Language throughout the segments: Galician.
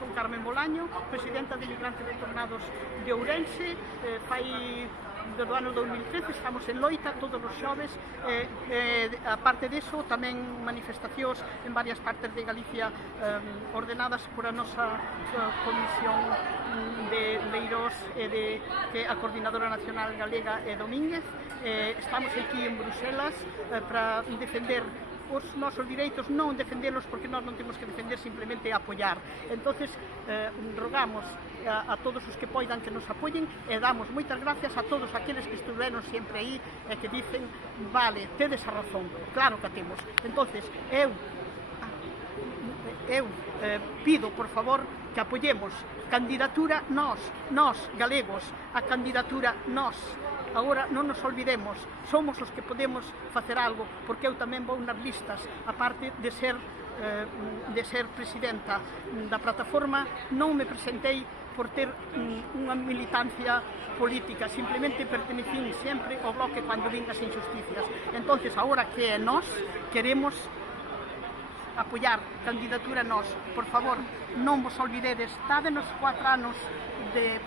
son Carmen Bolaño, presidenta de Migrantes Retornados de Ourense. Fai do ano 2013 estamos en loita todos os xoves. Aparte diso, tamén manifestacións en varias partes de Galicia ordenadas por a nosa Comisión de Leirós e de a Coordinadora Nacional Galega e Domínguez. Estamos aquí en Bruselas para defender os nosos direitos, non defendelos porque nós non temos que defender, simplemente apoiar. Entonces, rogamos a todos os que poidan que nos apoyen e damos moitas gracias a todos aqueles que estuveron sempre aí e que dicen, vale, tedes a razón, claro que a temos. Entonces, eu pido, por favor, que apoyemos candidatura nós galegos, a candidatura nós. Agora non nos olvidemos, somos os que podemos facer algo, porque eu tamén vou nas listas, aparte de ser presidenta da plataforma. Non me presentei por ter unha militancia política, simplemente pertenecín sempre ao bloque cando vin as injusticias. Entonces, agora que é nós, queremos apoiar candidatura nós. Por favor, non vos olvidedes, dádenos 4 anos de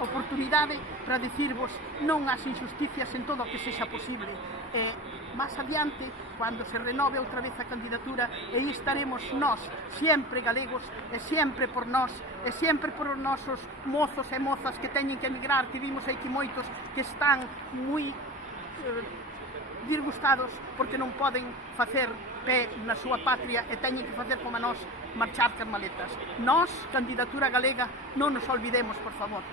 oportunidade para dicirvos non ás injusticias en todo o que sexa posible. Más adiante, cando se renove outra vez a candidatura, e aí estaremos nós, sempre galegos, e sempre por nós, e sempre por os nosos mozos e mozas que teñen que emigrar, que vimos aquí moitos que están moi disgustados porque non poden facer pé na súa patria e teñen que facer como a nós, marchar cas maletas. Nós, candidatura galega, non nos olvidemos, por favor.